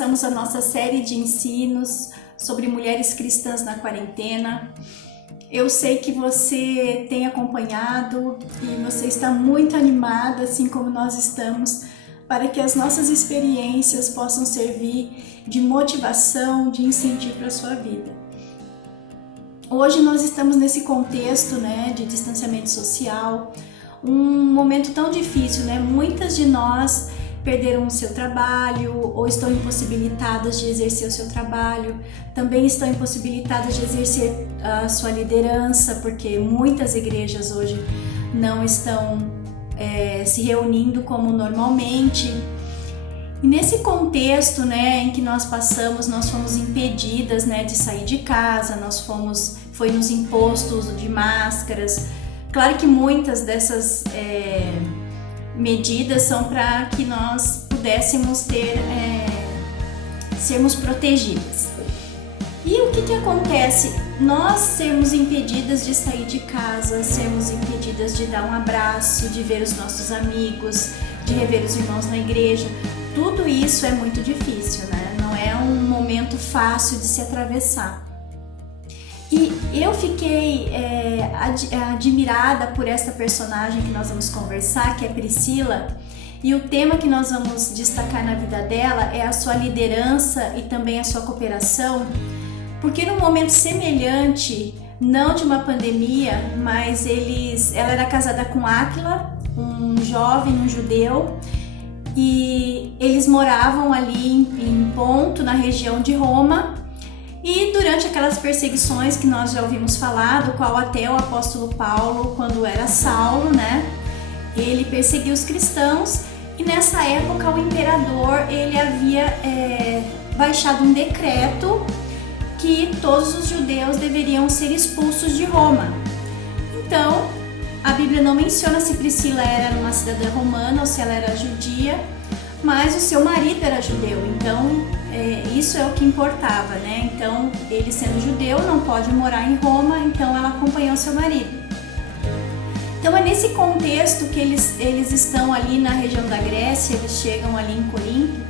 começamos a nossa série de ensinos sobre mulheres cristãs na quarentena. Eu sei que você tem acompanhado e você está muito animada, assim como nós estamos, para que as nossas experiências possam servir de motivação, de incentivo para a sua vida. Hoje nós estamos nesse contexto, de distanciamento social, um momento tão difícil, Muitas de nós perderam o seu trabalho ou estão impossibilitadas de exercer o seu trabalho, também estão impossibilitadas de exercer a sua liderança, porque muitas igrejas hoje não estão se reunindo como normalmente. E nesse contexto, em que nós passamos, nós fomos impedidas, de sair de casa, foi nos imposto o uso de máscaras. Claro que muitas dessas medidas são para que nós pudéssemos sermos protegidas. E o que acontece? Nós sermos impedidas de sair de casa, sermos impedidas de dar um abraço, de ver os nossos amigos, de rever os irmãos na igreja, tudo isso é muito difícil, Não é um momento fácil de se atravessar. E eu fiquei admirada por esta personagem que nós vamos conversar, que é Priscila, e o tema que nós vamos destacar na vida dela é a sua liderança e também a sua cooperação, porque num momento semelhante, não de uma pandemia, mas ela era casada com Áquila, um jovem, um judeu, e eles moravam ali em Ponto, na região de Roma. E durante aquelas perseguições que nós já ouvimos falar, do qual até o apóstolo Paulo, quando era Saulo, ele perseguiu os cristãos, e nessa época o imperador ele havia baixado um decreto que todos os judeus deveriam ser expulsos de Roma. Então, a Bíblia não menciona se Priscila era uma cidadã romana ou se ela era judia, mas o seu marido era judeu, então isso é o que importava, Então, ele sendo judeu, não pode morar em Roma, então ela acompanhou seu marido. Então, é nesse contexto que eles estão ali na região da Grécia, eles chegam ali em Corinto,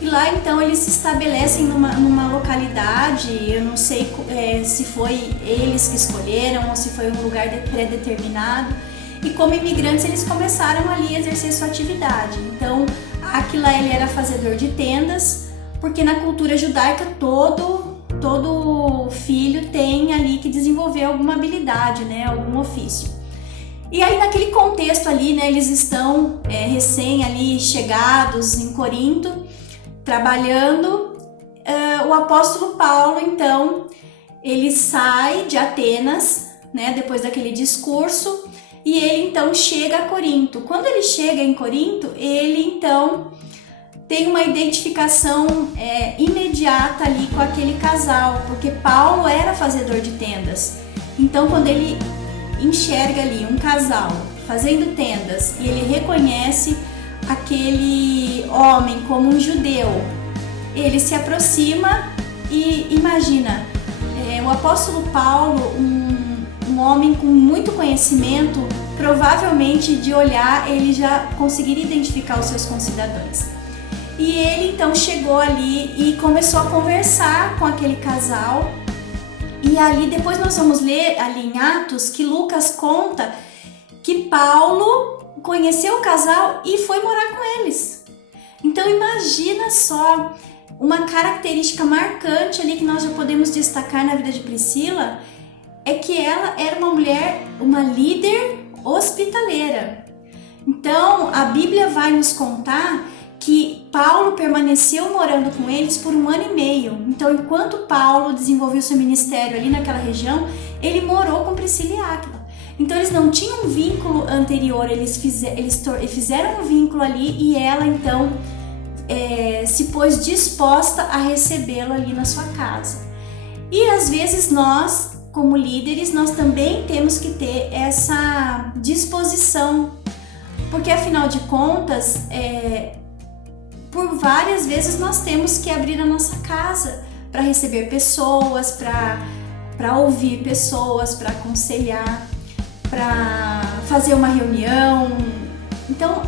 e lá, então, eles se estabelecem numa localidade, eu não sei se foi eles que escolheram ou se foi um lugar pré-determinado, e como imigrantes, eles começaram ali a exercer sua atividade. Então, Áquila, ele era fazedor de tendas, porque na cultura judaica todo filho tem ali que desenvolver alguma habilidade, algum ofício. E aí naquele contexto ali, eles estão recém ali chegados em Corinto, trabalhando. O apóstolo Paulo, então, ele sai de Atenas, depois daquele discurso, e ele então chega a Corinto. Quando ele chega em Corinto, ele então tem uma identificação imediata ali com aquele casal, porque Paulo era fazedor de tendas. Então, quando ele enxerga ali um casal fazendo tendas e ele reconhece aquele homem como um judeu, ele se aproxima e imagina, o apóstolo Paulo, um homem com muito conhecimento, provavelmente de olhar ele já conseguiria identificar os seus concidadãos. E ele então chegou ali e começou a conversar com aquele casal. E ali depois nós vamos ler ali em Atos que Lucas conta que Paulo conheceu o casal e foi morar com eles. Então imagina só, uma característica marcante ali que nós já podemos destacar na vida de Priscila é que ela era uma mulher, uma líder hospitaleira. Então a Bíblia vai nos contar que Paulo permaneceu morando com eles por 1 ano e meio. Então, enquanto Paulo desenvolveu seu ministério ali naquela região, ele morou com Priscila e Áquila. Então, eles não tinham um vínculo anterior, eles fizeram um vínculo ali e ela, então, se pôs disposta a recebê-lo ali na sua casa. E, às vezes, nós, como líderes, nós também temos que ter essa disposição, porque, afinal de contas, por várias vezes nós temos que abrir a nossa casa para receber pessoas, para ouvir pessoas, para aconselhar, para fazer uma reunião. Então,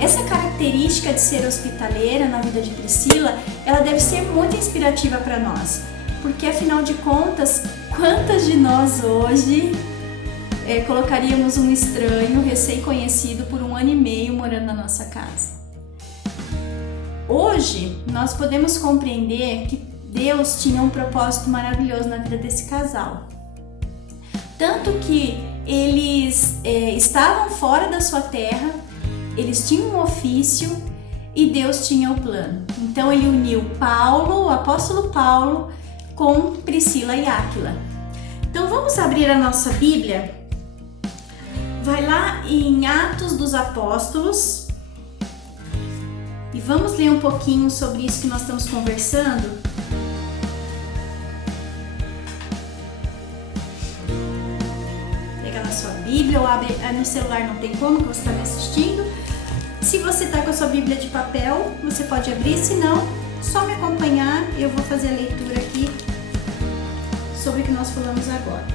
Essa característica de ser hospitaleira na vida de Priscila, ela deve ser muito inspirativa para nós, porque afinal de contas, quantas de nós hoje colocaríamos um estranho recém-conhecido por 1 ano e meio morando na nossa casa? Hoje, nós podemos compreender que Deus tinha um propósito maravilhoso na vida desse casal. Tanto que eles estavam fora da sua terra, eles tinham um ofício e Deus tinha o plano. Então ele uniu Paulo, o apóstolo Paulo, com Priscila e Áquila. Então vamos abrir a nossa Bíblia. Vai lá em Atos dos Apóstolos e vamos ler um pouquinho sobre isso que nós estamos conversando. Sua Bíblia ou abre no celular, não tem como, que você está me assistindo. Se você está com a sua Bíblia de papel, você pode abrir, se não, só me acompanhar, eu vou fazer a leitura aqui sobre o que nós falamos agora.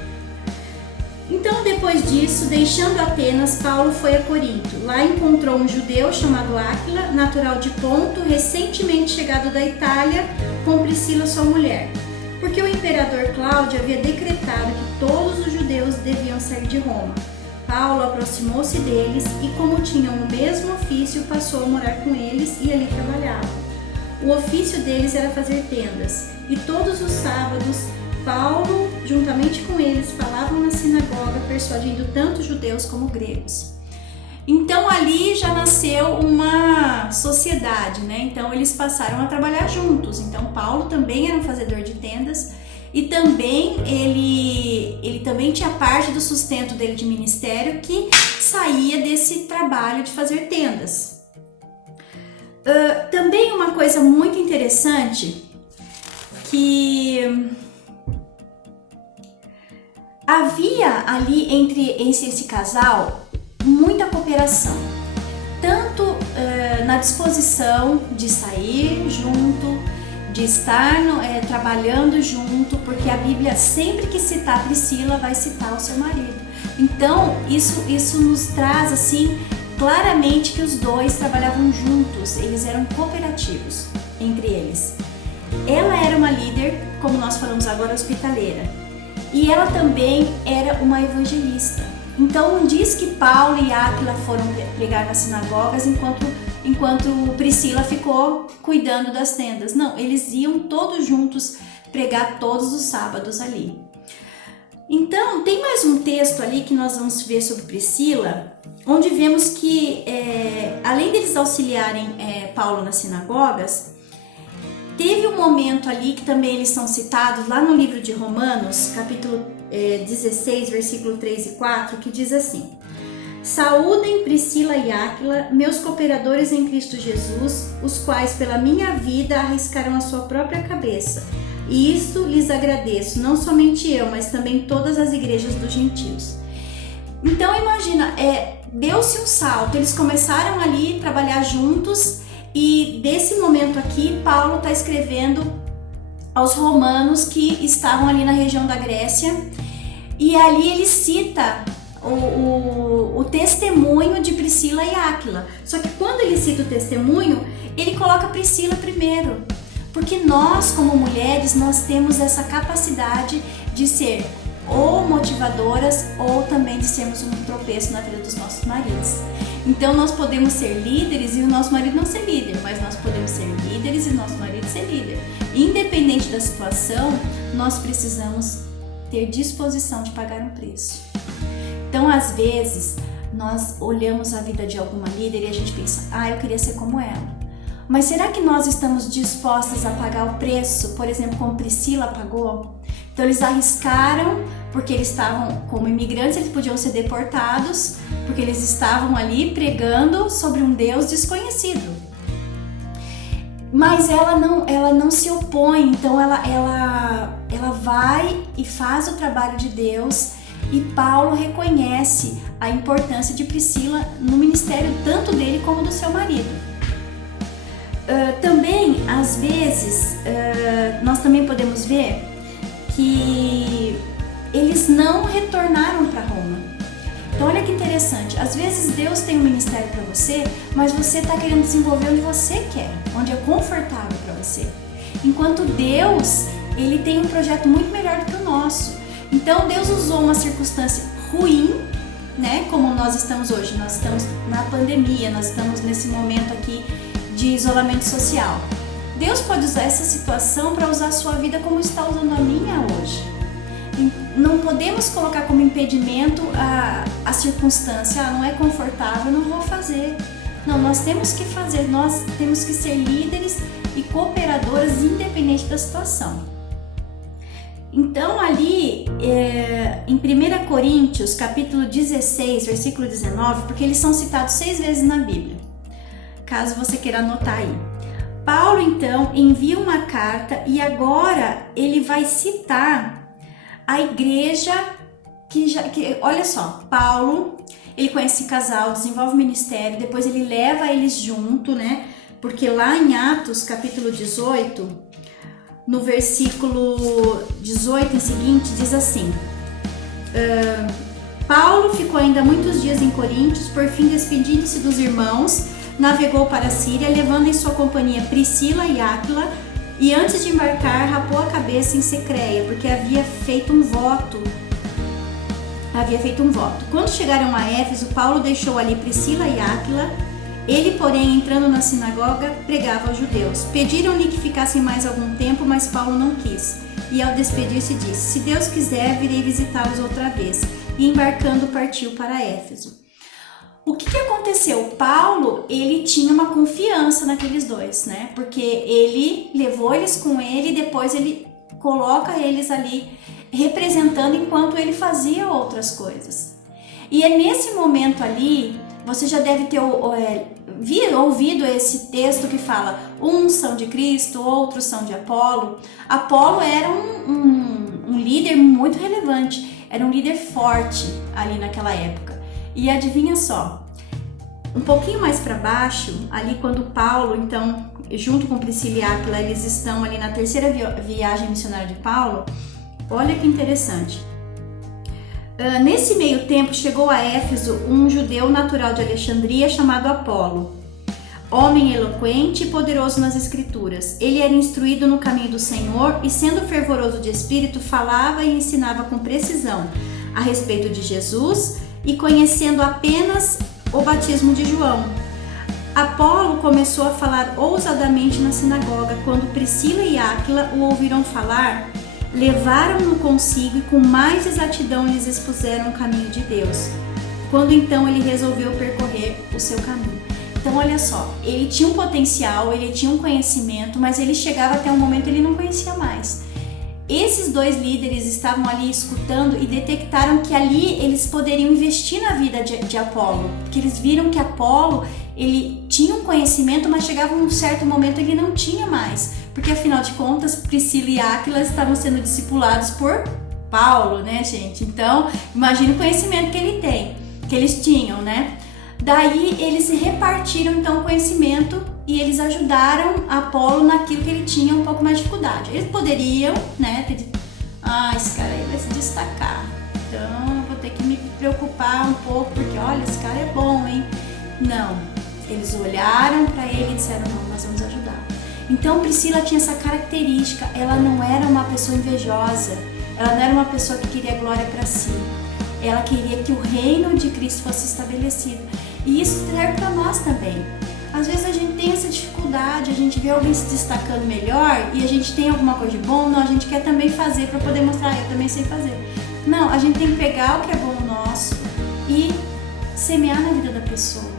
Então, depois disso, deixando Atenas, Paulo foi a Corinto. Lá encontrou um judeu chamado Áquila, natural de Ponto, recentemente chegado da Itália, com Priscila, sua mulher. Porque o imperador Cláudio havia decretado que todos os judeus deviam sair de Roma. Paulo aproximou-se deles e, como tinham o mesmo ofício, passou a morar com eles e ali trabalhava. O ofício deles era fazer tendas, e todos os sábados, Paulo, juntamente com eles, falavam na sinagoga, persuadindo tanto judeus como gregos. Então ali já nasceu uma sociedade, né? Então eles passaram a trabalhar juntos. Então Paulo também era um fazedor de tendas e também ele também tinha parte do sustento dele de ministério que saía desse trabalho de fazer tendas. Também uma coisa muito interessante que havia ali entre esse casal muita cooperação, tanto na disposição de sair junto, de estar trabalhando junto, porque a Bíblia, sempre que citar Priscila, vai citar o seu marido. Então, isso nos traz assim claramente que os dois trabalhavam juntos, eles eram cooperativos entre eles. Ela era uma líder, como nós falamos agora, hospitaleira, e ela também era uma evangelista. Então não diz que Paulo e Áquila foram pregar nas sinagogas enquanto Priscila ficou cuidando das tendas. Não, eles iam todos juntos pregar todos os sábados ali. Então tem mais um texto ali que nós vamos ver sobre Priscila, onde vemos que além deles auxiliarem Paulo nas sinagogas, teve um momento ali que também eles são citados lá no livro de Romanos, capítulo 16, versículo 3 e 4, que diz assim: Saúdem Priscila e Áquila, meus cooperadores em Cristo Jesus, os quais pela minha vida arriscaram a sua própria cabeça. E isto lhes agradeço, não somente eu, mas também todas as igrejas dos gentios. Então imagina, deu-se um salto, eles começaram ali a trabalhar juntos. E desse momento aqui, Paulo está escrevendo aos romanos que estavam ali na região da Grécia, e ali ele cita o testemunho de Priscila e Áquila. Só que quando ele cita o testemunho, ele coloca Priscila primeiro, porque nós como mulheres, nós temos essa capacidade de ser ou motivadoras ou também de sermos um tropeço na vida dos nossos maridos. Então nós podemos ser líderes e o nosso marido não ser líder, mas nós podemos ser líderes e o nosso marido ser líder. Independente da situação, nós precisamos ter disposição de pagar um preço. Então às vezes nós olhamos a vida de alguma líder e a gente pensa, eu queria ser como ela. Mas será que nós estamos dispostas a pagar o preço, por exemplo, como Priscila pagou? Então eles arriscaram, porque eles estavam como imigrantes, eles podiam ser deportados, porque eles estavam ali pregando sobre um Deus desconhecido. Mas ela não se opõe, então ela vai e faz o trabalho de Deus, e Paulo reconhece a importância de Priscila no ministério tanto dele como do seu marido. Também, às vezes, nós também podemos ver que eles não retornaram para Roma. Então olha que interessante, às vezes Deus tem um ministério para você, mas você está querendo desenvolver onde você quer, onde é confortável para você. Enquanto Deus, Ele tem um projeto muito melhor do que o nosso. Então Deus usou uma circunstância ruim, né, como nós estamos hoje, nós estamos na pandemia, nós estamos nesse momento aqui de isolamento social. Deus pode usar essa situação para usar a sua vida como está usando a minha hoje. Não podemos colocar como impedimento a circunstância, não é confortável, não vou fazer. Não, nós temos que fazer, nós temos que ser líderes e cooperadoras independente da situação. Então ali em 1 Coríntios capítulo 16, versículo 19, porque eles são citados 6 vezes na Bíblia, caso você queira anotar aí. Paulo então envia uma carta e agora ele vai citar a igreja que olha só, Paulo, ele conhece esse casal, desenvolve o ministério, depois ele leva eles junto, né? Porque lá em Atos, capítulo 18, no versículo 18 em seguinte, diz assim: Paulo ficou ainda muitos dias em Coríntios, por fim despedindo-se dos irmãos, navegou para a Síria, levando em sua companhia Priscila e Áquila, e antes de embarcar, rapou a cabeça em Secreia, porque havia feito um voto. Quando chegaram a Éfeso, Paulo deixou ali Priscila e Áquila. Ele, porém, entrando na sinagoga, pregava aos judeus. Pediram-lhe que ficassem mais algum tempo, mas Paulo não quis. E ao despedir-se disse: se Deus quiser, virei visitá-los outra vez. E embarcando, partiu para Éfeso. O que aconteceu? Paulo, ele tinha uma confiança naqueles dois, né? Porque ele levou eles com ele e depois ele coloca eles ali representando enquanto ele fazia outras coisas. E é nesse momento ali, você já deve ter ouvido esse texto que fala: uns são de Cristo, outros são de Apolo. Apolo era um líder muito relevante, era um líder forte ali naquela época. E adivinha só, um pouquinho mais para baixo, ali quando Paulo, então, junto com Priscila e Áquila, eles estão ali na terceira viagem missionária de Paulo, olha que interessante. Nesse meio tempo, chegou a Éfeso um judeu natural de Alexandria chamado Apolo, homem eloquente e poderoso nas escrituras. Ele era instruído no caminho do Senhor e, sendo fervoroso de espírito, falava e ensinava com precisão a respeito de Jesus e conhecendo apenas o batismo de João. Apolo começou a falar ousadamente na sinagoga. Quando Priscila e Áquila o ouviram falar, levaram-no consigo e com mais exatidão lhes expuseram o caminho de Deus. Quando então ele resolveu percorrer o seu caminho. Então olha só, ele tinha um potencial, ele tinha um conhecimento, mas ele chegava até um momento que ele não conhecia mais. Esses dois líderes estavam ali escutando e detectaram que ali eles poderiam investir na vida de Apolo, porque eles viram que Apolo, ele tinha um conhecimento, mas chegava um certo momento ele não tinha mais, porque afinal de contas Priscila e Áquila estavam sendo discipulados por Paulo, né, gente? Então imagina o conhecimento que eles tinham, né? Daí eles se repartiram então o conhecimento e eles ajudaram Apolo naquilo que ele tinha um pouco mais de dificuldade. Eles poderiam, né, ter dito: esse cara aí vai se destacar, então vou ter que me preocupar um pouco, porque olha, esse cara é bom, hein? Não, eles olharam para ele e disseram: não, nós vamos ajudar. Então Priscila tinha essa característica, ela não era uma pessoa invejosa, ela não era uma pessoa que queria glória para si, ela queria que o reino de Cristo fosse estabelecido. E isso serve para nós também. Às vezes a gente tem essa dificuldade, a gente vê alguém se destacando melhor e a gente tem alguma coisa de bom, não, a gente quer também fazer para poder mostrar: eu também sei fazer. Não, a gente tem que pegar o que é bom nosso e semear na vida da pessoa.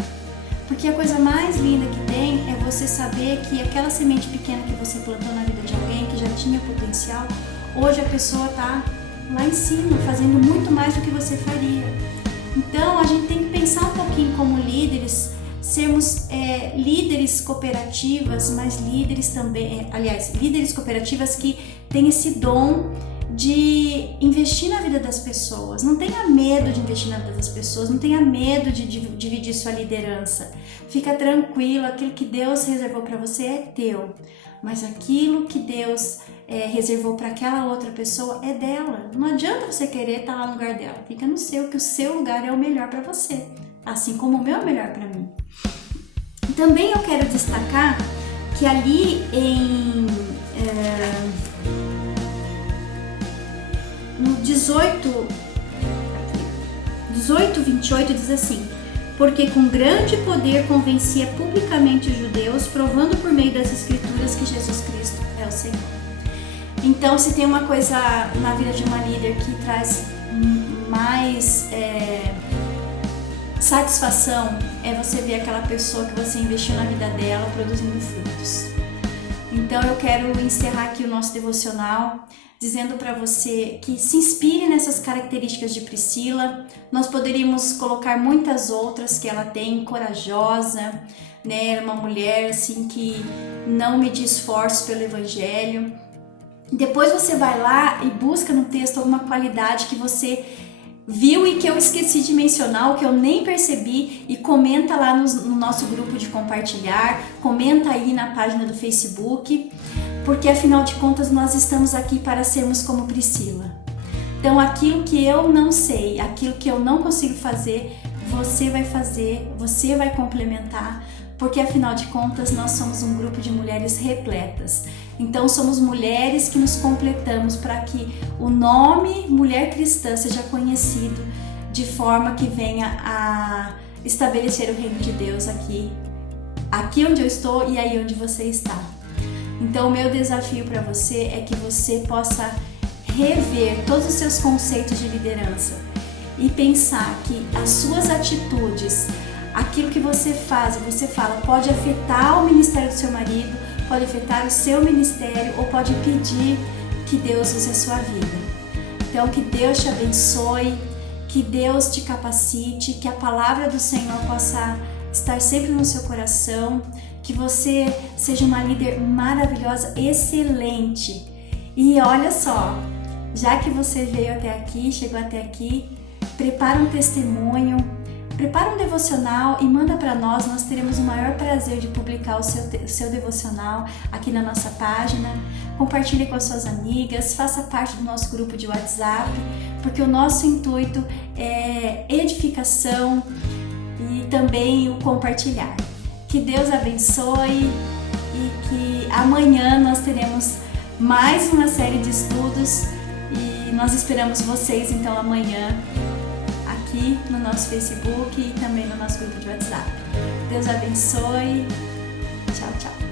Porque a coisa mais linda que tem é você saber que aquela semente pequena que você plantou na vida de alguém que já tinha potencial, hoje a pessoa está lá em cima, fazendo muito mais do que você faria. Então a gente tem que pensar um pouquinho como líderes, sermos líderes cooperativas, mas líderes também, líderes cooperativas que têm esse dom de investir na vida das pessoas. Não tenha medo de investir na vida das pessoas, não tenha medo de dividir sua liderança. Fica tranquilo, aquilo que Deus reservou para você é teu. mas aquilo que Deus reservou para aquela outra pessoa é dela. Não adianta você querer estar lá no lugar dela, fica no seu, que o seu lugar é o melhor para você, assim como o meu é o melhor para mim. Também eu quero destacar que ali no 18:28 diz assim: porque com grande poder convencia publicamente os judeus, provando por meio das escrituras que Jesus Cristo é o Senhor. Então, se tem uma coisa na vida de uma líder que traz mais satisfação, é você ver aquela pessoa que você investiu na vida dela produzindo frutos. Então, eu quero encerrar aqui o nosso devocional dizendo para você que se inspire nessas características de Priscila. Nós poderíamos colocar muitas outras que ela tem, corajosa, né? Uma mulher assim que não media esforços pelo evangelho. Depois você vai lá e busca no texto alguma qualidade que você viu e que eu esqueci de mencionar, ou que eu nem percebi, e comenta lá no nosso grupo de compartilhar, comenta aí na página do Facebook, porque afinal de contas nós estamos aqui para sermos como Priscila. Então aquilo que eu não sei, aquilo que eu não consigo fazer, você vai fazer, você vai complementar, porque afinal de contas nós somos um grupo de mulheres repletas. Então somos mulheres que nos completamos para que o nome Mulher Cristã seja conhecido de forma que venha a estabelecer o reino de Deus aqui onde eu estou e aí onde você está. Então o meu desafio para você é que você possa rever todos os seus conceitos de liderança e pensar que as suas atitudes, aquilo que você faz e você fala, pode afetar o ministério do seu marido, pode afetar o seu ministério ou pode impedir que Deus use a sua vida. Então que Deus te abençoe, que Deus te capacite, que a palavra do Senhor possa estar sempre no seu coração, que você seja uma líder maravilhosa, excelente. E olha só, já que você veio até aqui, chegou até aqui, prepara um testemunho, prepara um devocional e manda para nós. Nós teremos o maior prazer de publicar o seu devocional aqui na nossa página. Compartilhe com as suas amigas, faça parte do nosso grupo de WhatsApp, porque o nosso intuito é edificação e também o compartilhar. Que Deus abençoe e que amanhã nós teremos mais uma série de estudos e nós esperamos vocês então amanhã aqui no nosso Facebook e também no nosso grupo de WhatsApp. Deus abençoe. Tchau, tchau.